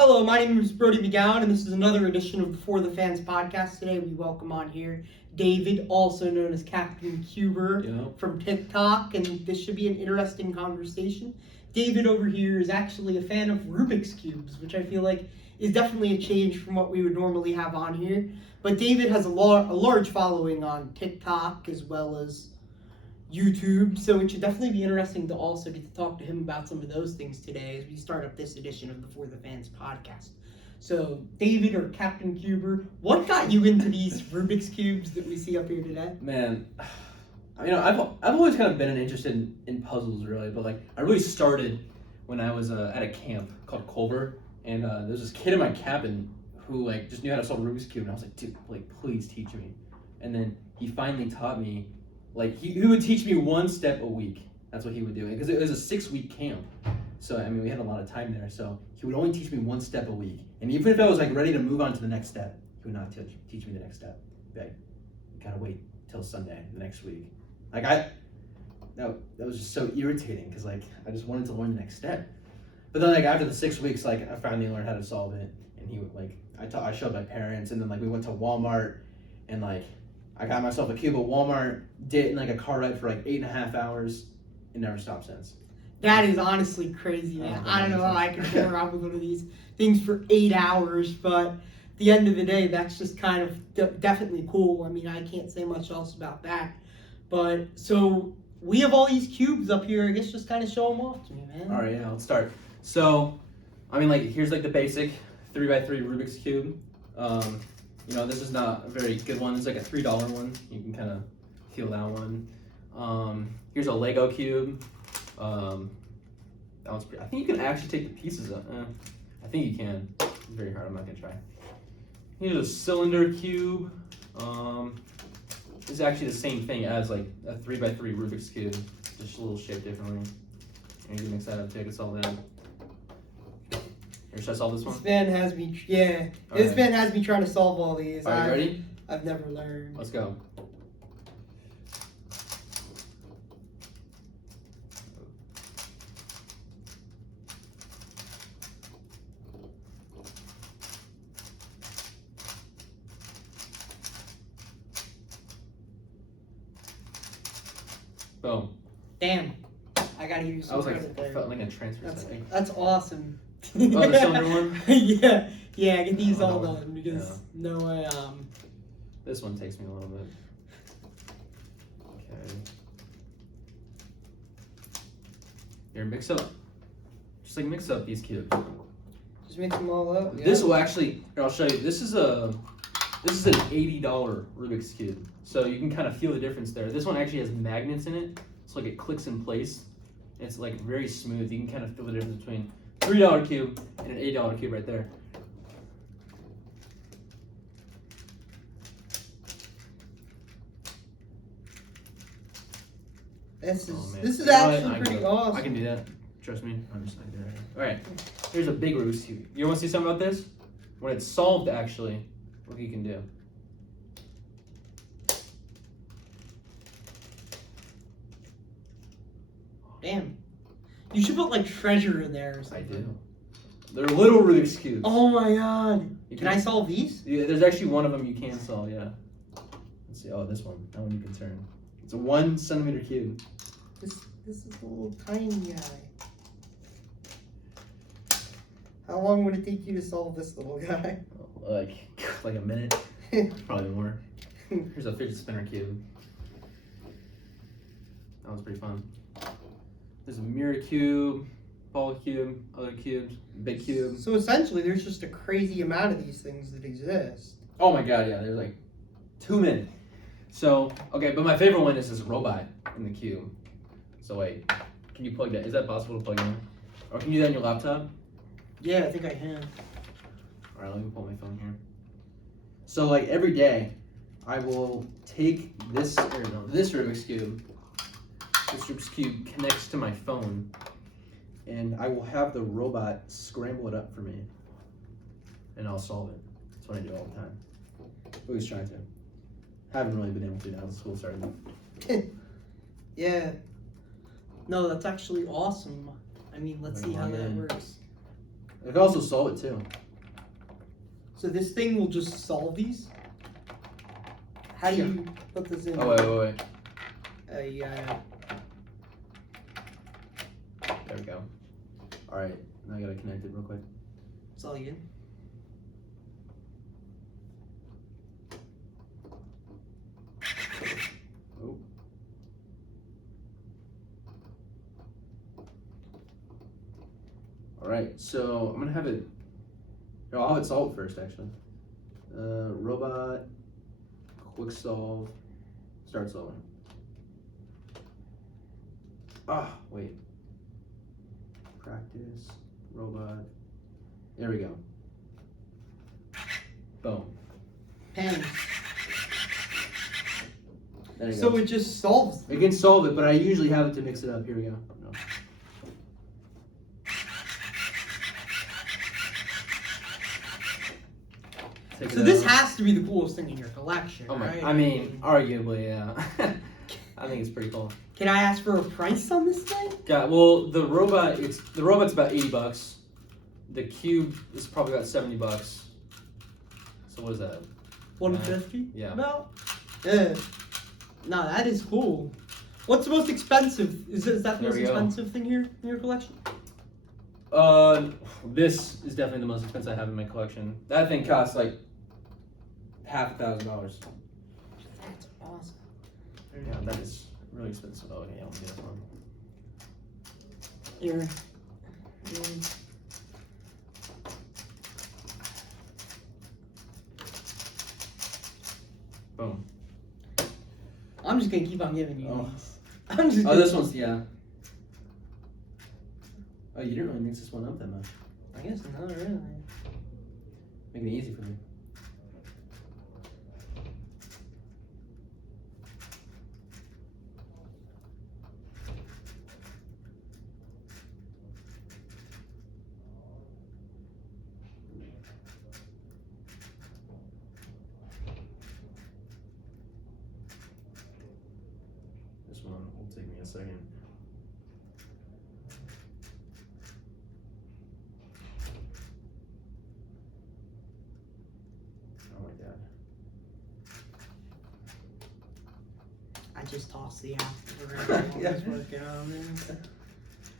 Hello, my name is Brody McGowan, and this is another edition of the For the Fans podcast. Today we welcome on here David, also known as Captain Cuber from TikTok, and this should be an interesting conversation. David over here is actually a fan of Rubik's Cubes, which I feel like is definitely a change from what we would normally have on here. But David has a large following on TikTok as well as YouTube, so it should definitely be interesting to also get to talk to him about some of those things today as we start up this edition of the For the Fans podcast. So, David or Captain Cuber, what got you into these Rubik's Cubes that we see up here today? Man, I've always kind of been interested in puzzles, really, but I really started when I was at a camp called Culver, and there was this kid in my cabin who just knew how to solve Rubik's Cube, and I was like, dude, please teach me. And then he finally taught me. He would teach me one step a week. That's what he would do. Because it was a 6-week camp. So, we had a lot of time there. So, he would only teach me one step a week. And even if I was, ready to move on to the next step, he would not teach me the next step. He'd be like, you gotta wait till Sunday, the next week. That was just so irritating because, I just wanted to learn the next step. But then, after the 6 weeks, I finally learned how to solve it. And he would, I showed my parents. And then, we went to Walmart. And, I got myself a cube at Walmart, did it in a car ride for 8.5 hours, and never stopped since. That is honestly crazy, man. I don't know how I could go around with one of these things for 8 hours, but at the end of the day, that's just kind of definitely cool. I can't say much else about that. But, so, we have all these cubes up here. I guess just kind of show them off to me, man. All right, yeah, let's start. So, here's the basic 3x3 Rubik's Cube. This is not a very good one. It's a $3 one. You can kind of feel that one. Here's a Lego cube. That one's pretty. I think you can actually take the pieces up. I think you can. It's very hard. I'm not gonna try. Here's a cylinder cube. It's actually the same thing as a 3x3 Rubik's cube, just a little shaped differently. And you can mix that up too. I can solve that. Should I solve this one? This man has me, This man has me trying to solve all these. Are you ready? I've never learned. Let's go. Boom. Damn. I gotta use some credit there. Felt like a transfer setting. That's awesome. Oh, the cylinder one? yeah, get these all done because no way. This one takes me a little bit. Okay. Here, mix up. Just mix up these cubes. Just mix them all up. This will actually. Here, I'll show you. This is an $80 Rubik's cube, so you can kind of feel the difference there. This one actually has magnets in it, so it clicks in place. It's very smooth. You can kind of feel the difference between $3 cube and an $8 cube right there. This is actually pretty awesome. I can do that. Trust me. I'm just not good at it. All right. Here's a big Rubik's cube. You want to see something about this? When it's solved, actually, look what you can do. Damn. You should put treasure in there or something. I do. They're little Rubik's cubes. Oh my god. Can I solve these? Yeah, there's actually one of them you can solve, yeah. Let's see. Oh, this one. That one you can turn. It's a 1 centimeter cube. This is a little tiny guy. How long would it take you to solve this little guy? Like a minute. Probably more. Here's a fidget spinner cube. That was pretty fun. There's a mirror cube, ball cube, other cubes, big cube. So essentially, there's just a crazy amount of these things that exist. Oh my god, yeah, there's too many. So, okay, but my favorite one is this robot in the cube. So wait, can you plug that? Is that possible to plug in? Or can you do that on your laptop? Yeah, I think I can. All right, let me pull my phone here. So every day, I will take this Rubik's Cube. This Rubik's Cube connects to my phone, and I will have the robot scramble it up for me, and I'll solve it. That's what I do all the time. Always trying to. Haven't really been able to now since school started. Yeah. No, that's actually awesome. Let's see how that works. It can also solve it too. So this thing will just solve these? How do you put this in? Oh, wait. Yeah. There we go. Alright, now I gotta connect it real quick. It's all you. Oh. Alright, so I'm gonna have it. No, I'll have it solved first, actually. Robot, quick solve, start solving. Wait. Practice, robot. There we go. Boom. Pen. There you So go. it just solves. It can solve it, but I usually have it to mix it up. Here we go. No. So this has to be the coolest thing in your collection, right? I mean, arguably, yeah. I think it's pretty cool. Can I ask for a price on this thing? Yeah, well, the robot's about $80. The cube is probably about $70. So what is that? 150? Yeah. No. No, that is cool. What's the most expensive? Is that the most expensive thing here in your collection? This is definitely the most expensive I have in my collection. That thing costs like $1,000. That's awesome. Yeah, that is really expensive. Oh yeah, I'll do that one. Here. Boom. I'm just gonna keep on giving you these. This one's, yeah. Oh, you didn't really mix this one up that much. I guess not really. Making it easy for me. This one will take me a second. Oh my god. I just tossed the apple around while I was working on this.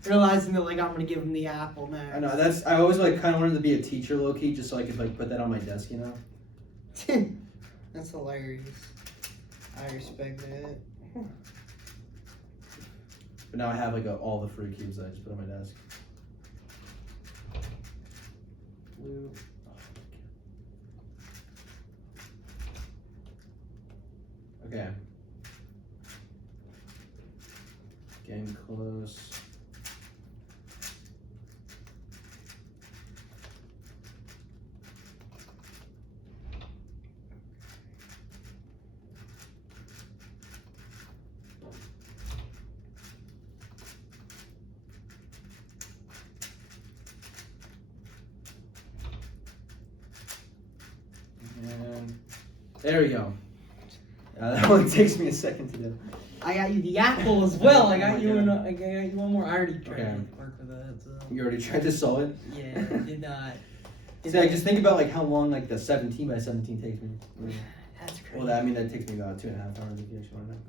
Realizing that like I'm gonna give him the apple next. I know, I always like kind of wanted to be a teacher low key just so I could like put that on my desk, you know? That's hilarious. I respect that. But now I have like all the fruit cubes that I just put on my desk. Blue. Okay. Getting close. And there we go. That one takes me a second to do. I got you the apple as well. I got you one more. I already tried to work with that. So. You already tried to solve it? Yeah, I did not. So I just think about like how long like the 17 by 17 takes me. That's crazy. Well, that takes me about 2.5 hours if you actually want to know.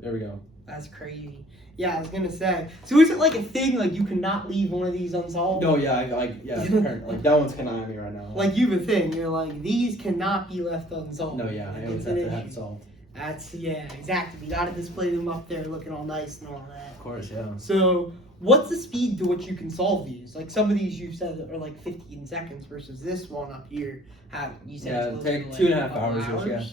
There we go. That's crazy. Yeah, I was gonna say. So is it like a thing like you cannot leave one of these unsolved? No, yeah, like that one's kind of on me right now. Like you have a thing. You're like these cannot be left unsolved. No, yeah, I always have to have it solved. That's exactly. You gotta display them up there looking all nice and all that. Of course, yeah. So what's the speed to which you can solve these? Like some of these you said are like 15 seconds versus this one up here. You said it's take to 2.5 hours. Yeah.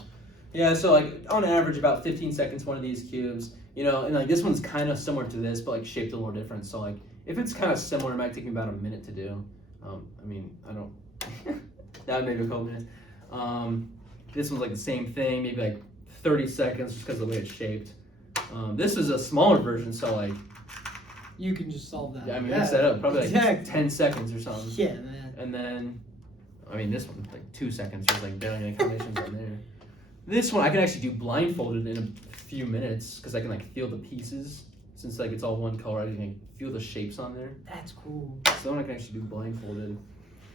Yeah, so like on average about 15 seconds one of these cubes, you know, and like this one's kind of similar to this, but like shaped a little different. So like if it's kind of similar, it might take me about a minute to do. I mean, I don't. That would maybe a couple minutes. This one's like the same thing, maybe like 30 seconds just because of the way it's shaped. This is a smaller version, so like You can just solve that. Yeah, I mean, mix that up. Probably like 10 seconds or something. Yeah, man. And then, I mean, this one, like 2 seconds. There's like barely any combinations on there. This one I can actually do blindfolded in a few minutes because I can like feel the pieces. Since like it's all one color, I can like, feel the shapes on there. That's cool. So that one I can actually do blindfolded.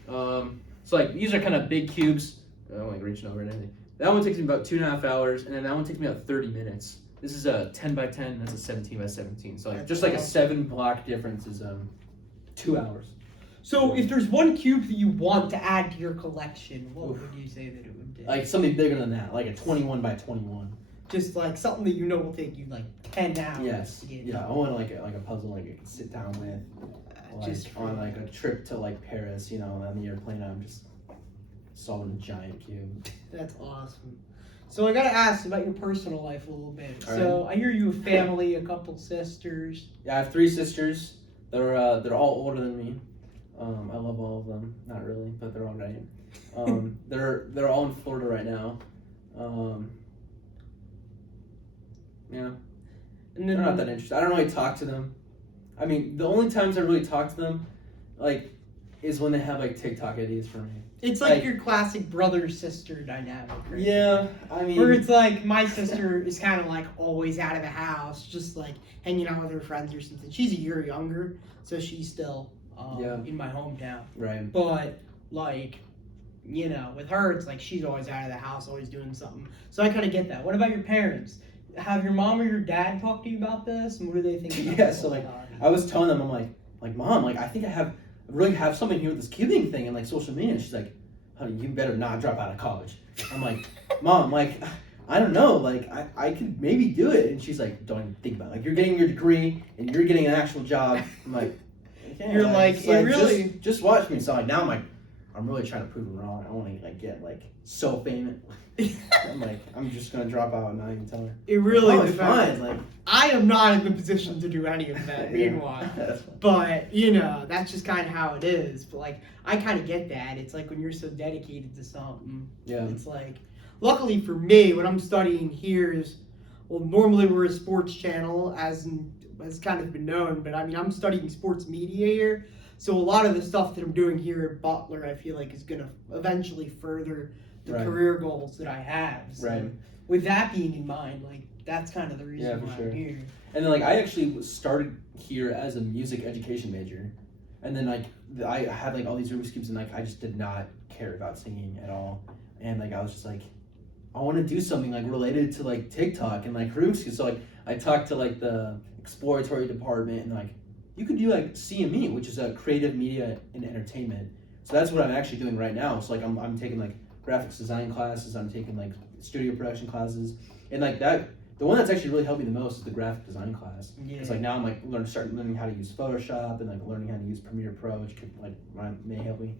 So like these are kind of big cubes. I don't like reaching over and anything. That one takes me about 2.5 hours, and then that one takes me about 30 minutes. This is a 10 by 10. That's a 17 by 17. So like That's just like awesome. a 7 block difference is 2 hours. So if there's one cube that you want to add to your collection, what would you say that it would be? Like something bigger than that, like a 21 by 21. Just like something that you know will take you like 10 hours Yes. to get. Yeah, I want like a puzzle like I can sit down with, like just on like a trip to like Paris, you know, on the airplane. I'm just solving a giant cube. That's awesome. So I gotta ask about your personal life a little bit. All So I hear you have family, a couple sisters. Yeah, I have 3 sisters. They're all older than me. I love all of them. Not really, but they're all right. They're all in Florida right now. Yeah. And They're then not that interested. I don't really talk to them. I mean, the only times I really talk to them, like, is when they have like TikTok ideas for me. it's like your classic brother-sister dynamic, right? Yeah, I mean, Where it's like my sister is kind of like always out of the house, just like hanging out with her friends or something. She's a year younger, so she's still in my hometown. right. But like, you know, with her, it's like she's always out of the house, always doing something. So I kind of get that. What about your parents? Have your mom or your dad talked to you about this, and what do they think about Yeah, this so whole like time? I was telling them, I'm like Mom, like I think I really have something here with this cubing thing and like social media. And she's like, honey, you better not drop out of college. I'm like, Mom, like I don't know, like I could maybe do it. And she's like, don't even think about it. Like you're getting your degree and you're getting an actual job. I'm like, okay, You're like, it's it really just watch me. So like now I'm really trying to prove them wrong. I want to like get like so famous. I'm like, I'm just gonna drop out and not even tell her. it really it's depends. fine. Like I am not in the position to do any of that. Meanwhile. That's fine. But, you know, that's just kind of how it is. But, like, I kind of get that. It's like when you're so dedicated to something. Yeah. It's like, luckily for me, what I'm studying here is, well, normally we're a sports channel, as kind of been known. But, I mean, I'm studying sports media here. So a lot of the stuff that I'm doing here at Butler, I feel like is going to eventually further the Right. career goals that I have. So Right. with that being in mind, like, that's kind of the reason Yeah, for why sure. I'm here. And then like I actually started here as a music education major, and then like I had like all these Rubik's cubes and like I just did not care about singing at all, and like I was just like I want to do something like related to like TikTok and like Rubik's cubes. So like I talked to like the exploratory department and like you could do like CME, which is a creative media and entertainment. So that's what I'm actually doing right now. So like I'm taking like graphics design classes, I'm taking like studio production classes, and like that. The one that's actually really helped me the most is the graphic design class. Yeah. It's like now I'm like starting learning how to use Photoshop and like learning how to use Premiere Pro, which could like may help me.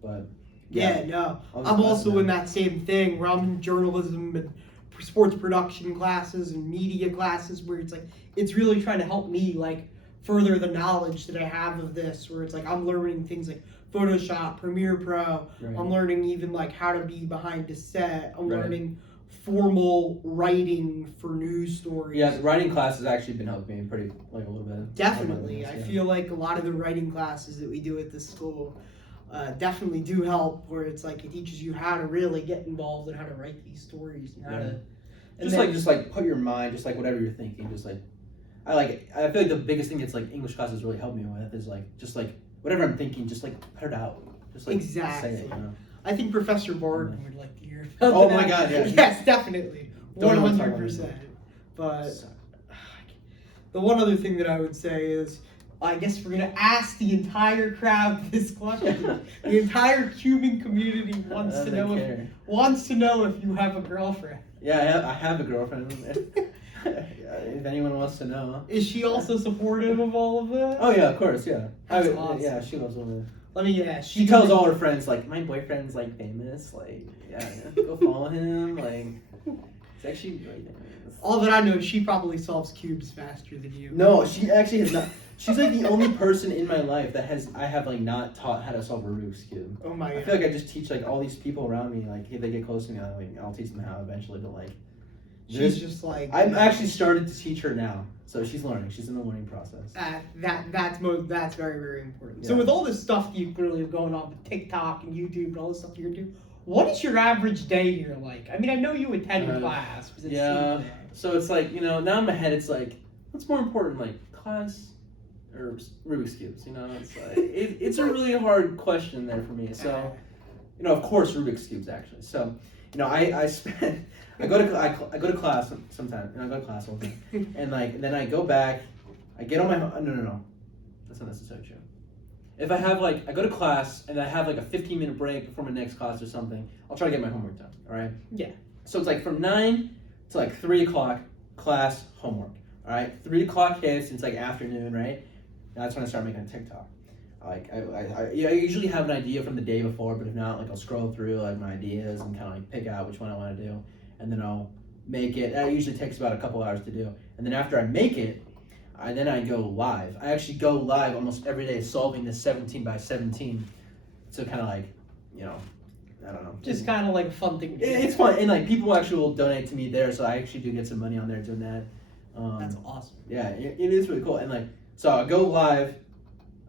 But Yeah, no. all these I'm classes also in now. that same thing where I'm in journalism and sports production classes and media classes where it's like it's really trying to help me like further the knowledge that I have of this, where it's like I'm learning things like Photoshop, Premiere Pro. Right. I'm learning even like how to be behind a set. I'm Right. learning formal writing for news stories. Yeah, the writing class has actually been helping me pretty like a little bit. Definitely. Yeah. I feel like a lot of the writing classes that we do at this school definitely do help, where it's like it teaches you how to really get involved and how to write these stories and how Yeah. to Just like put your mind, just like whatever you're thinking, just like I feel like the biggest thing that's like English classes really help me with is like just like whatever I'm thinking, just like put it out. Just like Exactly. say it, you know? I think Professor Borden would like to hear about Oh that. my God, yeah. Yes, definitely. Don't even talk about 100%. But So- the one other thing that I would say is, I guess we're going to ask the entire crowd this question. The entire cubing community wants to know if you have a girlfriend. Yeah, I have a girlfriend. If anyone wants to know. Is she also supportive of all of this? Oh yeah, of course, yeah. That's awesome. Yeah, she loves women. Let me guess. She tells all her friends like, my boyfriend's like famous, like yeah, go follow him, like it's actually really famous. All that I know is she probably solves cubes faster than you. No, she actually has not. She's like the only person in my life that I have like not taught how to solve a Rubik's cube. Oh my I God. feel like I just teach like all these people around me, like if they get close to me, I'll teach them how eventually, but like She's just like... I'm actually started to teach her now. So she's learning. She's in the learning process. That's very, very important. Yeah. So with all this stuff that you clearly have going on with TikTok and YouTube and all this stuff you're doing, what is your average day here like? I mean, I know you attend class. Yeah. So it's like, now in my head, it's like, what's more important, like class or Rubik's Cubes? It's like, it's a really hard question there for me. So, of course, Rubik's Cubes, actually. So, I go to class sometimes, and I go to class all the time, and then I go back, I get on my, no, that's not necessarily true. If I have I go to class and I have a 15-minute break before my next class or something, I'll try to get my homework done, all right? Yeah. So it's from 9 to 3 o'clock, class, homework, all right? 3 o'clock hits, it's afternoon, right? That's when I start making a TikTok. I usually have an idea from the day before, but if not, I'll scroll through my ideas and kind of pick out which one I want to do, and then I'll make it. That usually takes about a couple hours to do, and then after I make it, I go live. I actually go live almost every day solving this 17 by 17. So kind of I don't know. Just kind of a fun thing to do. It's fun, and people actually will donate to me there, so I actually do get some money on there doing that. That's awesome. Yeah, it is really cool, and so I go live.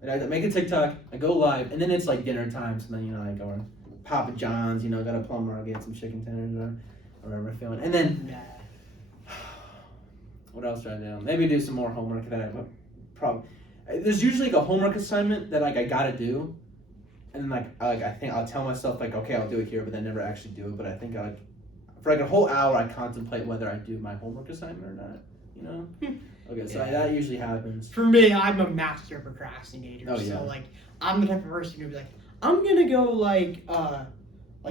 And I make a TikTok, I go live, and then it's dinner time, so then, I go to Papa John's, got a plumber, get some chicken tenders or whatever I'm feeling. And then, what else do I do? Maybe do some more homework that I probably, there's usually a homework assignment that I gotta do, and then I think I'll tell myself okay, I'll do it here, but then never actually do it. But I think for a whole hour I contemplate whether I do my homework assignment or not, Okay, so that usually happens. For me, I'm a master procrastinator. Oh, yeah. So I'm the type of person who'd be I'm gonna go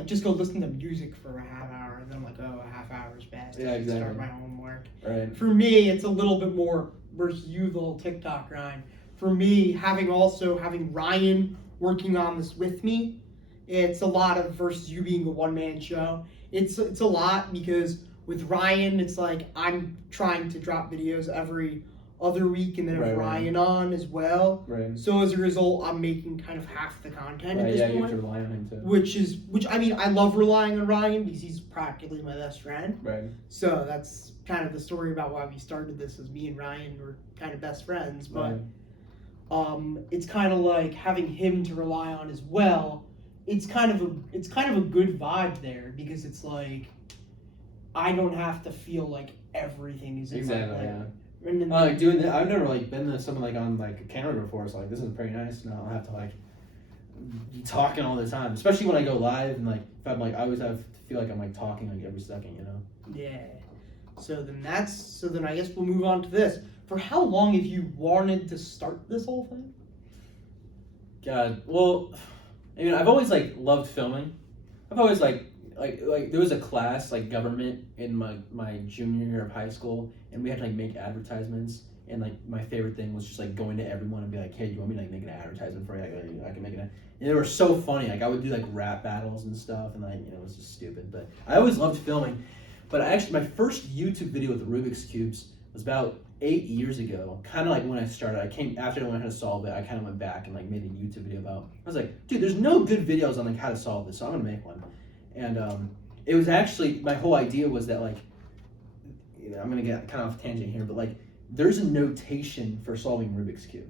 just go listen to music for a half hour, and then I'm a half hour's passed. Yeah, exactly. Start my homework. Right. For me, it's a little bit more versus you, the whole TikTok grind. For me, having Ryan working on this with me, it's a lot of versus you being a one-man show. It's a lot because with Ryan, it's I'm trying to drop videos every other week and then have Ryan on as well. Right. So as a result, I'm making kind of half the content at this point. You have to rely on him too. Which I love relying on Ryan because he's practically my best friend. Right. So that's kind of the story about why we started this, is me and Ryan were kind of best friends. But it's kind of having him to rely on as well. It's kind of a good vibe there because it's I don't have to feel everything is in my plate. Yeah. Doing that, I've never been to someone on a camera before. So this is pretty nice. Now I don't have to be talking all the time, especially when I go live and if I'm I always have to feel I'm talking every second, Yeah. So then I guess we'll move on to this. For how long have you wanted to start this whole thing? God, well, I've always loved filming. I've always there was a class government in my junior year of high school, and we had to make advertisements, and my favorite thing was just going to everyone and be hey, do you want me to make an advertisement for you? I can make it. And they were so funny. I would do rap battles and stuff, and it was just stupid. But I always loved filming. But my first YouTube video with the Rubik's Cubes was about 8 years ago. Kind of when I started. After I learned how to solve it, I kind of went back and made a YouTube video about. I was dude, there's no good videos on how to solve this, so I'm gonna make one. And it was actually, my whole idea was that I'm gonna get kind of off tangent here, but there's a notation for solving Rubik's Cube.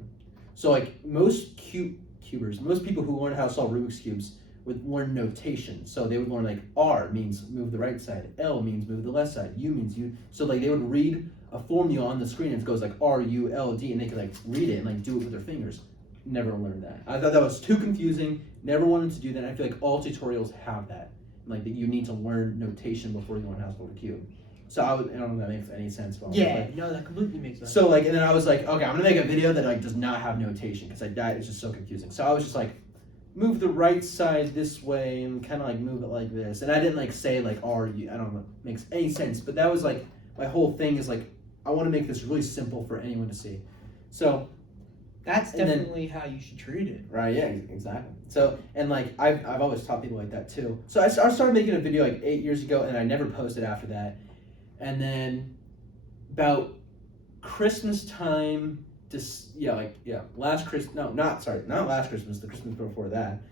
So most cubers, most people who learn how to solve Rubik's Cubes would learn notation. So they would learn R means move the right side, L means move the left side, U means U. So they would read a formula on the screen and it goes R, U, L, D, and they could read it and do it with their fingers. Never learned that. I thought that was too confusing. Never wanted to do that. I feel all tutorials have that. That you need to learn notation before you learn how to solve a cube. So I don't know if that makes any sense. But no, that completely makes sense. So and then I was okay, I'm gonna make a video that does not have notation because that is just so confusing. So I was just move the right side this way and kind of move it like this. And I didn't say R, U. I don't know if it makes any sense. But that was my whole thing is I want to make this really simple for anyone to see. So. That's definitely how you should treat it. Right, yeah, exactly. So, and I've always taught people that too. So I started making a video 8 years ago, and I never posted after that. And then about Christmas time, not last Christmas, the Christmas before that,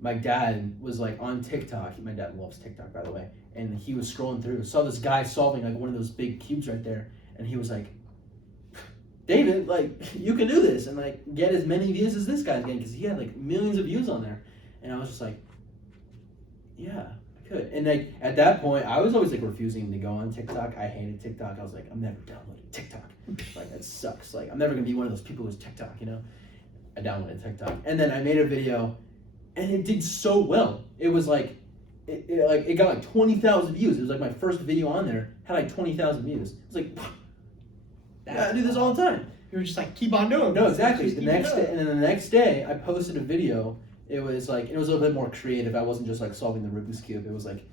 my dad was on TikTok. My dad loves TikTok, by the way. and he was scrolling through, saw this guy solving like one of those big cubes right there, and he was like, David, like, you can do this and like get as many views as this guy's getting, because he had like millions of views on there. And I was just like, yeah, I could. And like at that point, I was always like refusing to go on TikTok. I hated TikTok. I was like, I'm never downloading TikTok. Like, that sucks. Like, I'm never gonna be one of those people who's TikTok, you know? I downloaded TikTok, and then I made a video, and it did so well. It was like, it got like 20,000 views. It was like my first video on there had like 20,000 views. It was like, I do this all the time. You were just like, keep on doing. No, exactly. The next day, and then the next day, I posted a video. It was like, it was a little bit more creative. I wasn't just like solving the Rubik's Cube. It was like,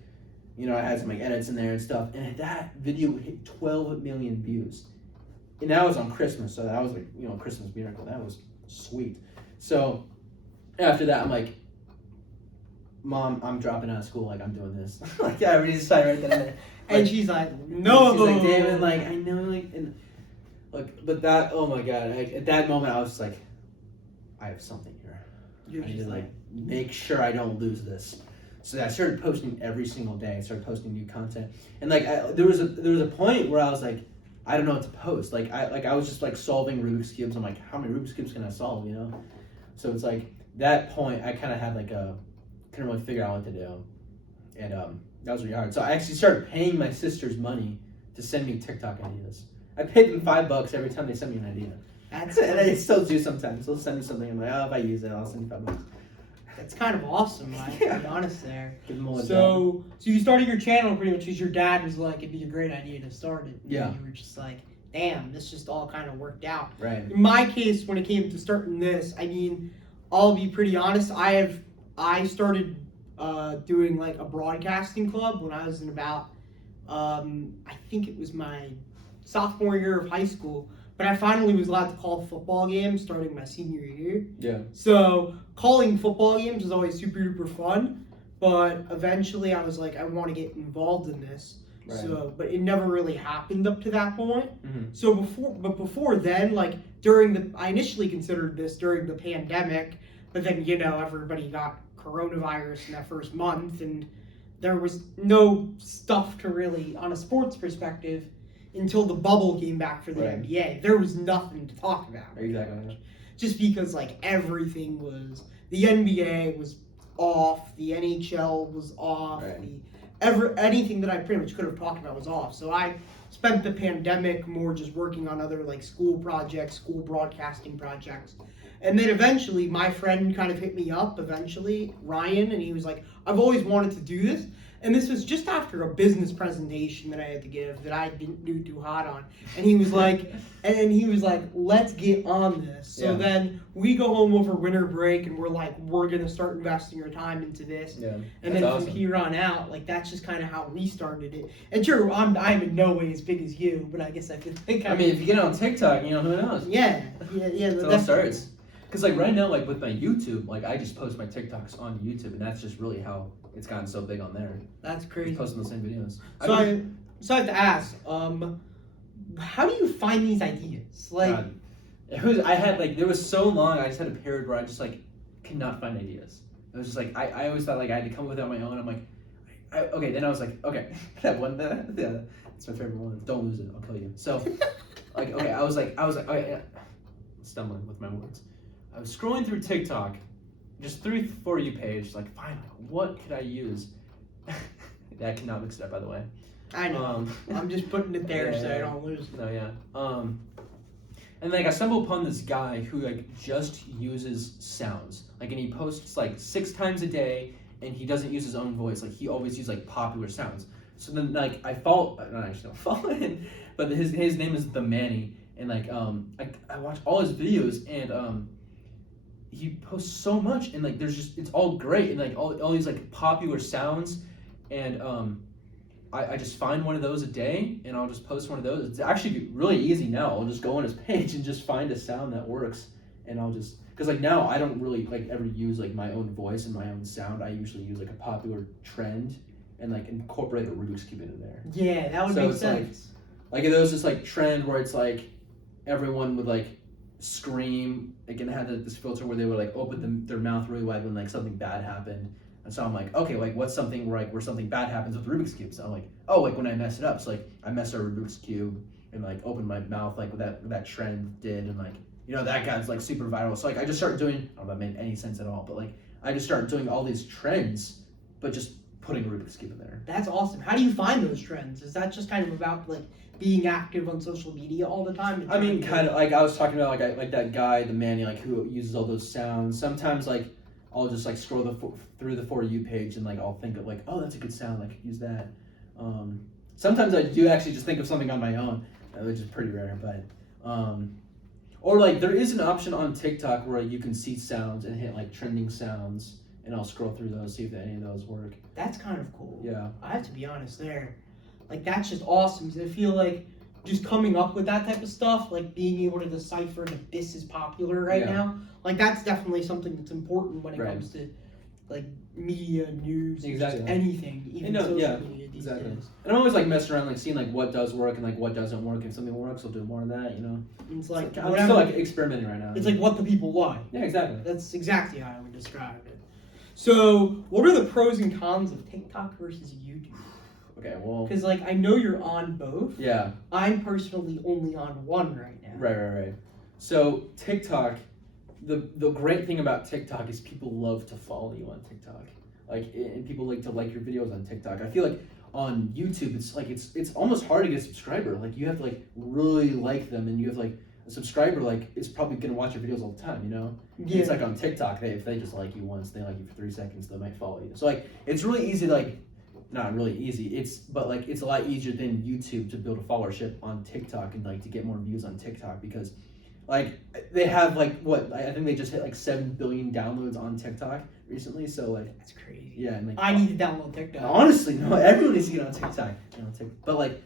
you know, I had some like edits in there and stuff. And that video hit 12 million views. And that was on Christmas, so that was like, you know, Christmas miracle. That was sweet. So after that, I'm like, Mom, I'm dropping out of school. Like, I'm doing this. Like, I already decided right then and there. And like, she's like, no. She's like, David, like, I know, like, and like, but that, oh my God, like, at that moment, I was just like, I have something here. I need to like make sure I don't lose this. So I started posting every single day. I started posting new content, and like, there was a point where I was like, I don't know what to post. Like, I was just like solving Rubik's cubes. I'm like, how many Rubik's cubes can I solve? You know. So it's like that point, I kind of had like couldn't really figure out what to do, and that was really hard. So I actually started paying my sisters money to send me TikTok ideas. I paid them $5 every time they sent me an idea. That's and I still do sometimes. They'll send me something. I'm like, oh, if I use it, I'll send you $5. That's kind of awesome, to be honest there. Give them all a so you started your channel pretty much because your dad was like, it'd be a great idea to start it. Yeah. And you were just like, damn, this just all kind of worked out. Right. In my case, when it came to starting this, I mean, I'll be pretty honest. I started doing like a broadcasting club when I was in about, I think it was my sophomore year of high school. But I finally was allowed to call football games starting my senior year. Yeah. So calling football games was always super duper fun. But eventually I was like, I want to get involved in this. Right. So, but it never really happened up to that point. Mm-hmm. So before then, like I initially considered this during the pandemic, but then, you know, everybody got coronavirus in that first month, and there was no stuff to really, on a sports perspective, until the bubble came back for the NBA. There was nothing to talk about. Exactly. Just because like everything was, the NBA was off, the NHL was off, anything that I pretty much could have talked about was off. So I spent the pandemic more just working on other like school projects, school broadcasting projects. And then eventually my friend kind of hit me up, Ryan, and he was like, I've always wanted to do this. And this was just after a business presentation that I had to give that I didn't do too hot on. And he was like, let's get on this. So then we go home over winter break and we're like, we're going to start investing our time into this. Yeah. And then awesome. From here on out, like that's just kind of how we started it. And sure, I'm in no way as big as you, but I guess I could think. I mean, if you get on TikTok, you know, who knows? Yeah. That's how it starts. Because like right now, like with my YouTube, like I just post my TikToks on YouTube, and that's just really how it's gotten so big on there. That's crazy. Just posting the same videos. So I have to ask, how do you find these ideas? Like, there was so long. I just had a period where I just like could not find ideas. It was just like I always thought like I had to come up with it on my own. I'm like, okay. Then I was like, okay, that one, yeah, it's my favorite one. Don't lose it. I'll kill you. So, like, okay, I was like, okay, yeah. Stumbling with my words. I was scrolling through TikTok, just through For You page, like, finally, what could I use? I cannot mix it up, by the way. I know. I'm just putting it there so I don't lose it. No, yeah. And like I stumbled upon this guy who like just uses sounds. Like, and he posts like 6 times a day, and he doesn't use his own voice. Like, he always uses like popular sounds. So then like I don't follow him, but his name is The Manny. And like I watch all his videos, and he posts so much, and like it's all great, and like all these like popular sounds, and I just find one of those a day, and I'll just post one of those. It's actually really easy now. I'll just go on his page and just find a sound that works, and I'll just, because like now I don't really like ever use like my own voice and my own sound. I usually use like a popular trend and like incorporate a Rubik's Cube into there. Yeah, that would make sense. Like if there was this like trend where it's like everyone would like scream, like, and have this filter where they would like open their mouth really wide when like something bad happened. And so I'm like, okay, like what's something where something bad happens with Rubik's cubes? So I'm like, oh, like when I mess it up. So like I messed up Rubik's cube and like opened my mouth like what that trend did, and like that guy's like super viral. So like I just started doing, I don't know if that made any sense at all, but like I just started doing all these trends, but just putting Rubik's cube in there. That's awesome. How do you find those trends? Is that just kind of about like being active on social media all the time? I mean, kind of like I was talking about like that guy, the Manny, like who uses all those sounds. Sometimes like I'll just like scroll through the For You page and like I'll think of like, oh, that's a good sound, like use that. Sometimes I do actually just think of something on my own, which is pretty rare, but or like there is an option on TikTok where you can see sounds and hit like trending sounds, and I'll scroll through those, see if any of those work. That's kind of cool. Yeah. I have to be honest there. Like that's just awesome, because I feel like just coming up with that type of stuff, like being able to decipher that this is popular right now, like that's definitely something that's important when it comes to like media, news, exactly. just anything, even social media these days. And I'm always like messing around, like seeing like what does work and like what doesn't work. If something works, I'll do more of that, It's like I'm still like experimenting right now. It's like what the people like. Yeah, exactly. That's exactly how I would describe it. So, what are the pros and cons of TikTok versus YouTube? Okay, well, because like I know you're on both. Yeah. I'm personally only on one right now. Right. So TikTok, the great thing about TikTok is people love to follow you on TikTok. And people like to like your videos on TikTok. I feel like on YouTube, it's almost hard to get a subscriber. Like you have to like really like them, and you have like a subscriber like is probably gonna watch your videos all the time. Yeah. It's like on TikTok, if they just like you once, they like you for 3 seconds, they might follow you. So like it's really easy to like. Not really easy. It's a lot easier than YouTube to build a followership on TikTok and like to get more views on TikTok, because like they have like what I think they just hit like 7 billion downloads on TikTok recently. So like that's crazy. Yeah, and like I need to download TikTok. Honestly, no, everyone needs to get on TikTok. But like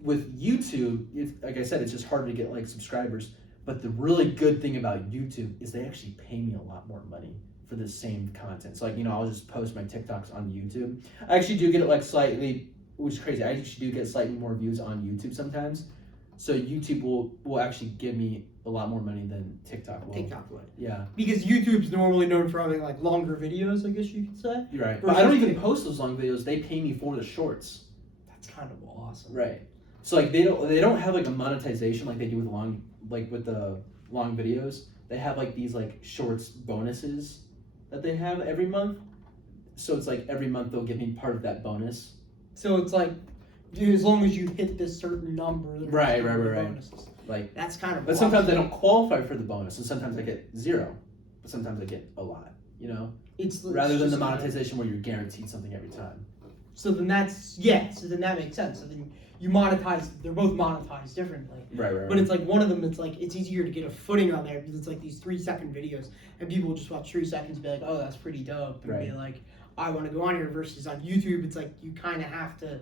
with YouTube, like I said, it's just harder to get like subscribers. But the really good thing about YouTube is they actually pay me a lot more money for the same content. So like, I'll just post my TikToks on YouTube. I actually do get it like slightly, which is crazy. I actually do get slightly more views on YouTube sometimes. So YouTube will actually give me a lot more money than TikTok will. TikTok would. Yeah. Because YouTube's normally known for having like longer videos, I guess you could say. You're right. But I don't even post those long videos. They pay me for the shorts. That's kind of awesome. Right. So like they don't have like a monetization like they do with the long videos. They have like these like shorts bonuses that they have every month. So it's like every month they'll give me part of that bonus. So it's like, dude, as long as you hit this certain number, right. Bonuses. Like that's kind of. But awesome. sometimes I don't qualify for the bonus, and sometimes I get 0, but sometimes I get a lot. It's rather than the monetization where you're guaranteed something every time. So then that makes sense. So then you monetize. They're both monetized differently. Right. But it's like one of them. It's like it's easier to get a footing on there because it's like these 3-second videos, and people will just watch 3 seconds and be like, "Oh, that's pretty dope," and be like, "I want to go on here." Versus on YouTube, it's like you kind of have to,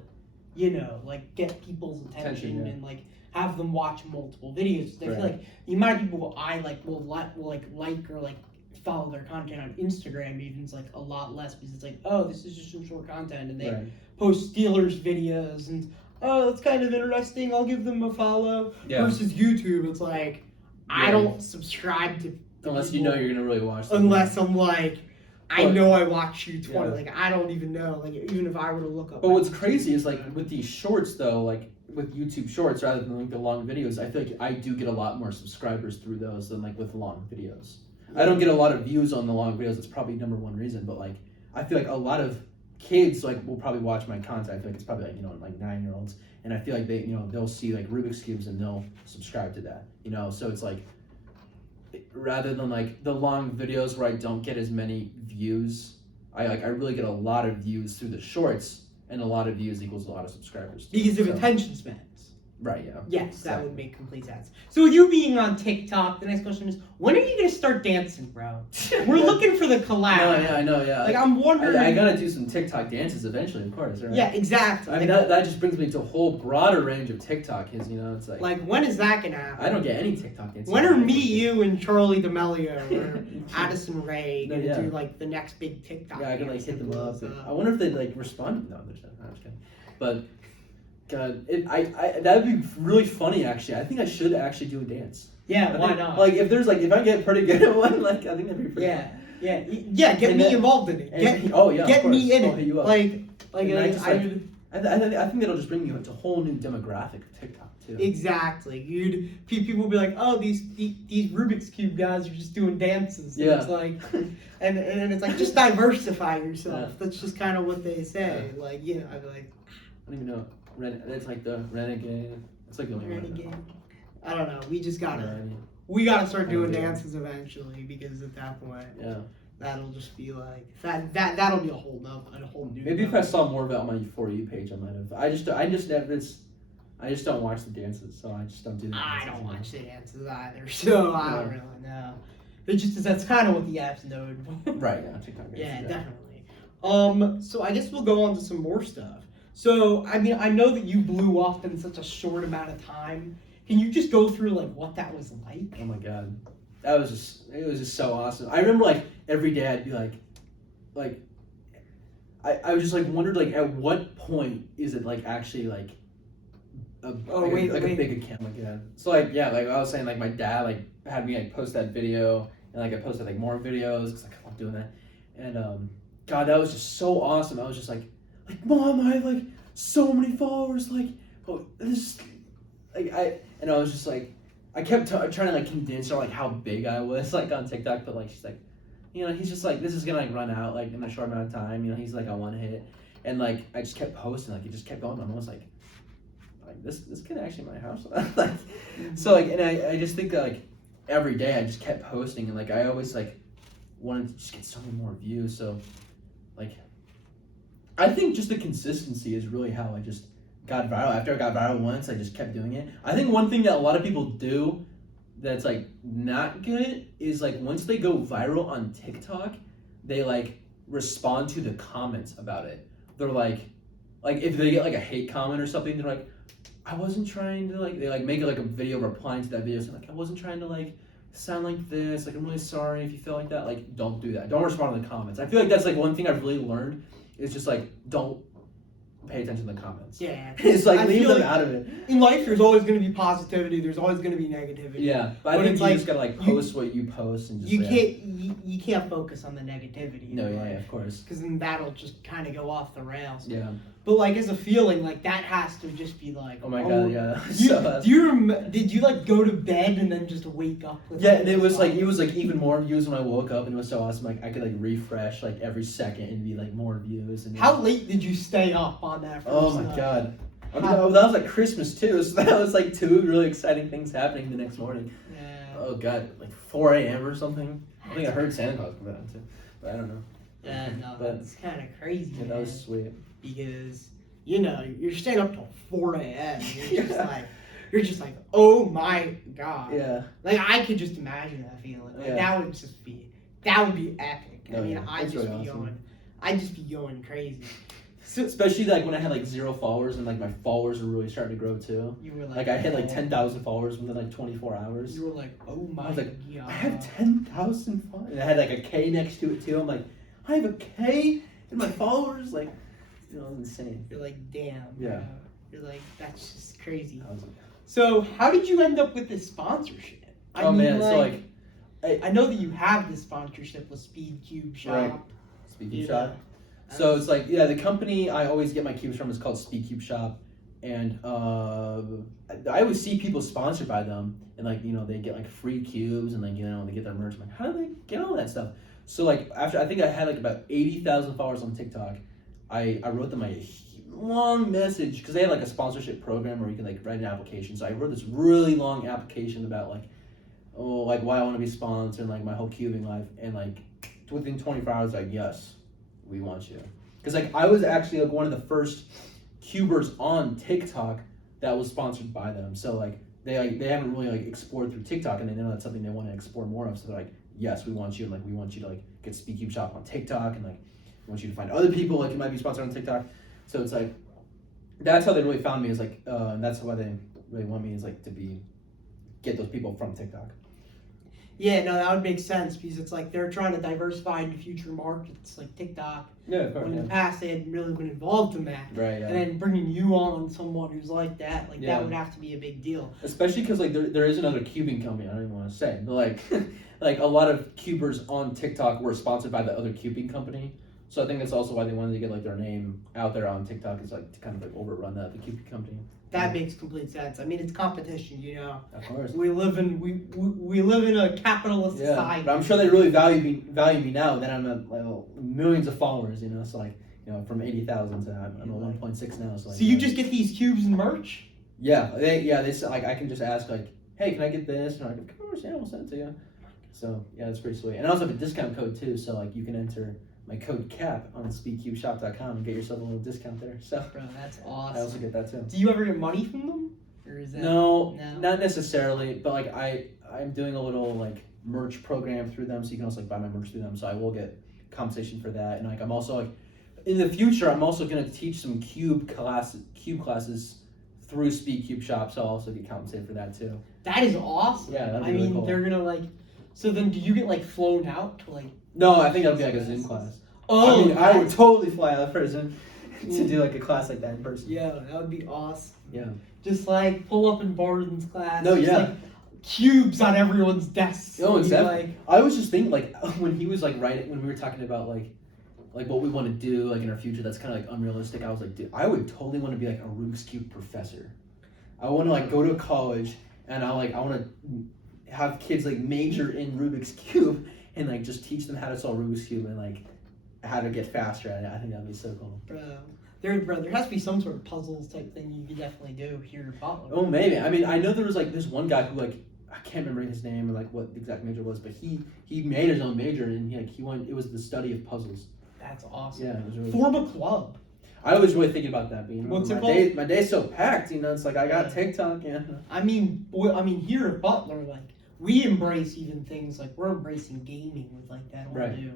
like get people's attention and like have them watch multiple videos. I feel like the amount of people will like or like follow their content on Instagram even is like a lot less, because it's like, oh, this is just some short content, and they post Steelers videos and. Oh, that's kind of interesting. I'll give them a follow. Yeah. Versus YouTube, it's like I don't subscribe to unless people, you're gonna really watch them. Unless I'm like, I know I watch you 20. Like I don't even know. Like even if I were to look up. But what's crazy is like with these shorts though, like with YouTube Shorts rather than like the long videos, I feel like I do get a lot more subscribers through those than like with long videos. I don't get a lot of views on the long videos. It's probably number one reason, but like I feel like a lot of kids like will probably watch my content. I feel like it's probably like like 9-year-olds, and I feel like they they'll see like Rubik's cubes and they'll subscribe to that. So it's like rather than like the long videos where I don't get as many views, I really get a lot of views through the shorts, and a lot of views equals a lot of subscribers. Because of attention spans. Right, yeah. Yes, that would make complete sense. So with you being on TikTok, the next question is, when are you going to start dancing, bro? We're looking for the collab. No, yeah, I know, yeah. Like, I'm wondering... I got to do some TikTok dances eventually, of course, right? Yeah, exactly. I mean, that just brings me to a whole broader range of TikTok, because, it's like... Like, when is that going to happen? I don't get any TikTok dances. When are me, you, and Charlie D'Amelio, or Addison Ray going to do, like, the next big TikTok I can, like, hit them up. I wonder if they'd, like, respond. No, they're not. I'm just kidding. But... God, that would be really funny. Actually, I think I should actually do a dance. Yeah, why not? Like if I get pretty good at one, like I think that'd be pretty. Yeah, fun. Get me involved in it. Get me in it. Like I think that'll just bring you to a whole new demographic of TikTok too. Exactly. People will be like, oh, these Rubik's Cube guys are just doing dances. And it's like, and it's like, just diversify yourself. That's just kind of what they say. Yeah. Like, you know, I'd be like, I don't even know. It's like the Renegade. It's like the only Renegade. one. I don't know. We just gotta start doing dances eventually, because at that point, that'll just be like that'll be a whole new. Maybe if I saw more of it on my For You page, I might have. I just don't watch the dances, so I just don't do that. I don't watch the dances either, so I don't really know. It just that's kind of what the app's known for. Right. Yeah. TikTok. Yeah, definitely. So I guess we'll go on to some more stuff. So I mean, I know that you blew up in such a short amount of time. Can you just go through like what that was like? Oh my god, it was just so awesome. I remember like every day I'd be like, I was just like wondered like at what point is it like actually like a big account like that. So like like I was saying, like my dad like had me like post that video, and like I posted like more videos because like, I love doing that, and God, that was just so awesome. I was just like Mom, I have like so many followers, like this. And I was just like, I kept trying to like convince her like how big I was like on TikTok, but like she's like, you know, he's just like, this is gonna like run out like in a short amount of time, you know, he's like on one hit, and like I just kept posting, like it just kept going. I'm almost like this kid actually my house, like so like, and I just think that like every day I just kept posting, and like I always like wanted to just get so many more views, so like I think just the consistency is really how I just got viral. After I got viral once, I just kept doing it. I think one thing that a lot of people do that's like not good is like once they go viral on TikTok, they like respond to the comments about it. They're like if they get like a hate comment or something, they're like, I wasn't trying to like, they like make like a video replying to that video, so like I wasn't trying to like sound like this, like I'm really sorry if you feel like that. Like don't do that. Don't respond to the comments. I feel like that's like one thing I've really learned is just like don't pay attention to the comments. Yeah. It's like leave them out of it. In life, there's always going to be positivity. There's always going to be negativity. Yeah, but I think you just gotta like post what you post and just. You can't focus on the negativity. No, yeah, of course. Because then that'll just kind of go off the rails. Yeah. But like as a feeling, like that has to just be like. Oh my god, yeah. Did you like go to bed and then just wake up? With and it was like even more views when I woke up, and it was so awesome. Like I could like refresh like every second and be like more views. And how late did you stay up on that? Oh my god. That was like Christmas too, so that was like two really exciting things happening the next morning. Yeah. Oh god, like 4 a.m. or something. I think I heard Santa Claus come out too, but I don't know. Yeah, no, that's kind of crazy. Yeah, that was sweet. Because you know you're staying up till 4 a.m. You're just like, oh my god. Yeah. Like I could just imagine that feeling. Like that would be epic. I mean, I'd just be going crazy. So, especially like when I had like 0 followers and like my followers were really starting to grow too. You were like I hit like 10,000 followers within like 24 hours. You were like, oh my god. I was like, I have 10,000 followers. And I had like a K next to it too. I'm like, I have a K in my followers. Like, you know, insane. You're like, damn. Yeah. You're like, that's just crazy. So how did you end up with this sponsorship? I know that you have this sponsorship with Speed Cube Shop. Right. Speed Cube Shop. So it's like, the company I always get my cubes from is called Speed Cube Shop, and I always see people sponsored by them, and like, you know, they get like free cubes, and like, you know, they get their merch. I'm like, how do they get all that stuff? So like after I think I had like about 80,000 followers on TikTok, I wrote them a long message because they had like a sponsorship program where you can like write an application. So I wrote this really long application about like why I want to be sponsored and like my whole cubing life, and like within 24 hours like, yes, we want you. Because like I was actually like one of the first cubers on TikTok that was sponsored by them. So like they haven't really like explored through TikTok, and they know that's something they want to explore more of. So they're like, yes, we want you, and like we want you to like get Speed Cube Shop on TikTok, and like we want you to find other people like you might be sponsored on TikTok. So it's like that's how they really found me, is like and that's why they really want me, is like to get those people from TikTok. Yeah, no, that would make sense, because it's like they're trying to diversify into future markets like TikTok. Yeah, of course. When in the past they hadn't really been involved in that. Right. Yeah. And then bringing you on, someone who's like that, that would have to be a big deal. Especially because like there is another cubing company I don't even want to say, but like like a lot of cubers on TikTok were sponsored by the other cubing company. So I think that's also why they wanted to get like their name out there on TikTok, is like to kind of like overrun the cubing company. That makes complete sense. I mean, it's competition, you know. Of course. We live in a capitalist society. But I'm sure they really value me now that I'm at like, millions of followers, you know. So like, you know, from 80,000 to I'm at 1.6 now. So, like, so you just get these cubes and merch? Yeah, they said, like, I can just ask like, hey, can I get this? And I'm like, of course, yeah, we'll send it to you. So yeah, that's pretty sweet. And I also have a discount code too, so like you can enter my code CAP on speedcubeshop.com and get yourself a little discount there. So bro, that's awesome. I also get that too. Do you ever get money from them? Or is that no, not necessarily, but like I'm doing a little like merch program through them, so you can also like buy my merch through them. So I will get compensation for that. And like I'm also like in the future I'm also gonna teach some cube classes through Speed Shop, so I'll also get compensated for that too. That is awesome. Yeah, that'd be really cool. They're gonna like. So then, do you get like flown out to like? No, I think that'll be like a Zoom class. Oh, I mean, I would totally fly out in person to do like a class like that in person. Yeah, that would be awesome. Yeah. Just like pull up in Barton's class. No, just, yeah. Like, cubes on everyone's desks. Oh, exactly. Like, I was just thinking like when he was like writing, when we were talking about like what we want to do like in our future that's kind of like unrealistic. I was like, dude, I would totally want to be like a Rubik's Cube professor. I want to like go to a college and I want to have kids like major in Rubik's Cube and like just teach them how to solve Rubik's Cube and like how to get faster at it. I think that'd be so cool. Bro, there has to be some sort of puzzles type thing you could definitely do here at Butler. Oh, maybe. I mean, I know there was like this one guy who like I can't remember his name or like what the exact major was, but he made his own major and he went. It was the study of puzzles. That's awesome. Yeah, it was really Form a club. I was really thinking about that. Being what's it called? My day's so packed, you know. It's like I got TikTok. Yeah. I mean, here at Butler, like we embrace even things like we're embracing gaming with like that. Right. Do.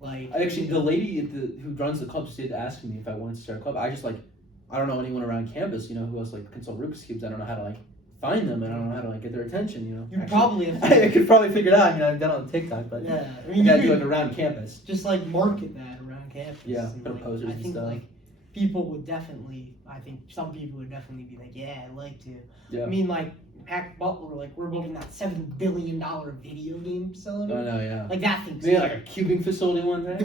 Like actually, the lady who runs the club just did ask me if I wanted to start a club. I just like I don't know anyone around campus, you know, who else like can solve Rubik's Cubes. I don't know how to like find them, and I don't know how to like get their attention, you know. You probably have I could probably figure it out. I mean, I've done it on TikTok, but yeah, I mean, you gotta do it around campus. Just like market that around campus. Yeah, and, put like, posters and stuff. Like people would definitely. I think some people would definitely be like, yeah, I'd like to. Yeah. I mean, like at Butler, like we're building that $7 billion video game facility. Oh no, yeah. Like that thing's maybe like a cubing facility one day.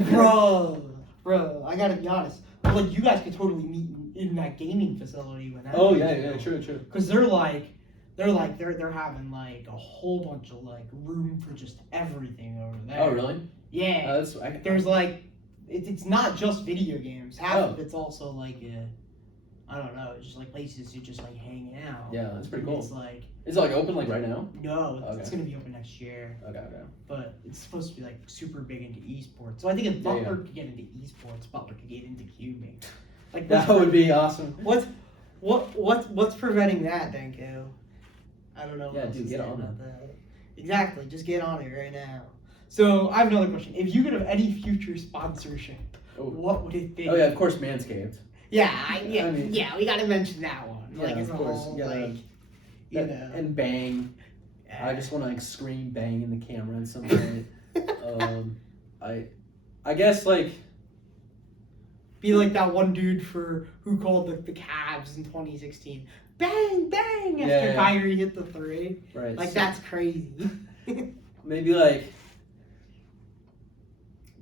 Bro, I gotta be honest. But like you guys could totally meet in that gaming facility when that. Oh yeah, true. Because they're having like a whole bunch of like room for just everything over there. Oh really? Yeah. There's like, it's not just video games. Half of it's also like I don't know, just like places to just like hang out. Yeah, that's pretty cool. It's it like open like right now? No, it's gonna be open next year. Okay. But it's supposed to be like super big into esports. So I think if Butler could get into esports, Butler could get into cubing. Like that would be awesome. What's preventing that, Denko? I don't know. Yeah, dude, get on that. Exactly, just get on it right now. So I have another question. If you could have any future sponsorship, what would it be? Oh yeah, of course, Manscaped. Yeah, we gotta mention that one. Yeah, like, of course. Whole, yeah, like, you know. And bang. I just want to like scream bang in the camera in some way. I guess like be like that one dude who called the Cavs in 2016. Bang bang after Kyrie hit the three. Right. Like that's crazy. Maybe like